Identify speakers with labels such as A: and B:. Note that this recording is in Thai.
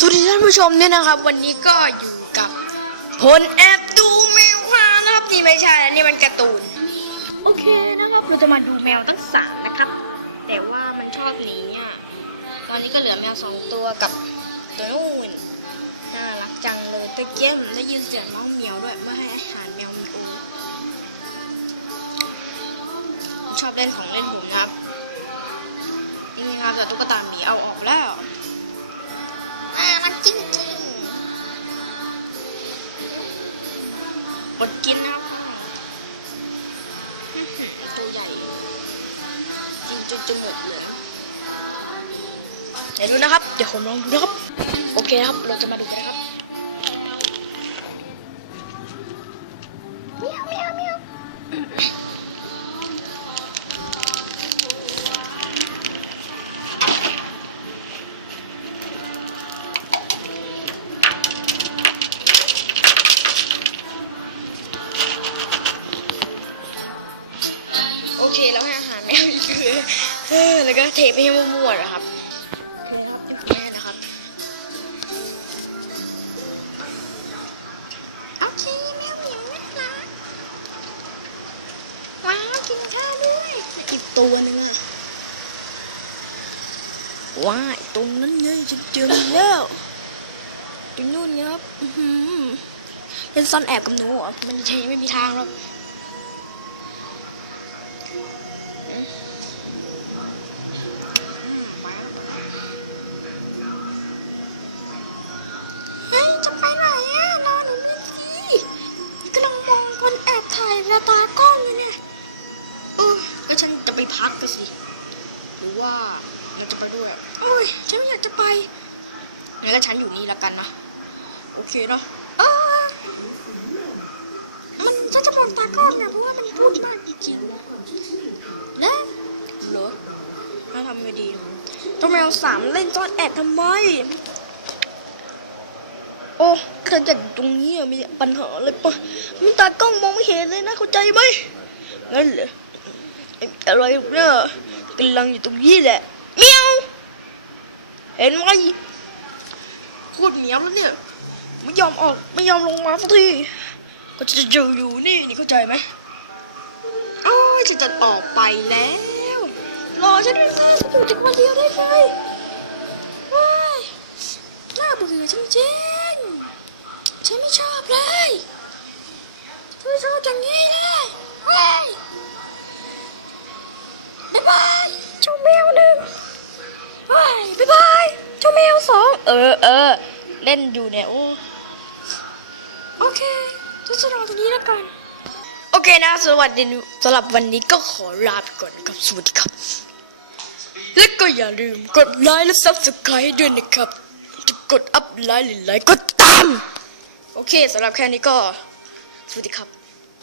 A: สวัสดีท่านผู้ชมเนี่ยนะครับ วันนี้ก็อยู่กับพลแอบดูแมวค่ะนะครับนี่ไม่ใช่อันนี่มันการ์ตูนโอเคนะครับเราจะมาดูแมวตั้งสามนะครับ แต่ว่ามันชอบหนีอะตอนนี้ก็เหลือแมวสองตัวกับตัวนู่นน่ารักจังเลยตะเกียผมได้ยินเสียงน้องเหมียวด้วยเมื่อให้อาหารแมวมีโอชอบเล่นของเล่นผมนะครับนี่ครับแต่ตุ๊กตาหมีเอาออกแล้ว มันจริงจริงอดกินนะครับอื้อหือตัวใหญ่กินจนจะหมดเลยเดี๋ยวดูนะครับ เดี๋ยวผมลองดูนะครับ โอเคนะครับ เราจะมาดูกันนะครับเมียวเมียวเมียว แล้วให้อาหารแมวอีกคือเออแล้วก็เทไปให้มั่วๆนะครับโอเคครับเรียบร้อยนะครับโอเคแมวเหมียวนะคะว้าวกินข้าวด้วยอีกตัวหนึงอะว้ายตรงนั้นไงจะเจอมันแล้วตรงนู่นไงครับอื้อหือเล่นซ่อนแอบกับหนูเหรอมันใช่ไม่มีทางหรอก ตากล้องอยู่เนี่ยเออก็ฉันจะไปพักกันสิ หรือว่าเราจะไปด้วยโอ้ยฉันไม่อยากจะไปงั้นก็ฉันอยู่นี่ละกันนะ โอเคเนาะเออมันฉันจะมองตากล้องนะเพราะว่ามันพูดมากจริงๆแล้วเหรอน่าทำไม่ดีเจ้าแมวสามเล่นซ่อนแอบทำไม โอ้เธอจะอยู่ตรงนี้อะมีปัญหาเลยปะมันตากล้องมองไม่เห็นเลยนะเข้าใจไหมงั้นเหรอไอ้อะไรเนี่ยกำลังอยู่ตรงนี้แหละเมียวเห็นไหมโคตรเหมียวแล้วเนี่ยไม่ยอมออกไม่ยอมลงมาสักทีก็จะเจออยู่นี่นี่เข้าใจไหมโอ้ยฉันจะออกไปแล้วรอฉันด้วยสิฉันอยู่ถึงวันเดียวได้ไงว้ายน่าเบื่อจริงๆ ฉันไม่ชอบเลยฉันไม่ชอบอย่างนี้เลยว้ยบ๊ายบายเจ้าแมวหนึ่งเฮ้ยบ๊ายบายเจ้าแมวสองเออเออเล่นอยู่เนี่ยโอ้โอเคจะจะนอตรงนี้แล้วกันโอเคนะสวัสดีสำหรับวันนี้ก็ขอลาไปก่อนนะครับสวัสดีครับ และก็อย่าลืมกดไลค์และ subscribe ด้วยนะครับ จะกดอัพไลค์หรือไลค์ก็ตาม โอเคสำหรับแค่นี้ก็ สวัสดีครับ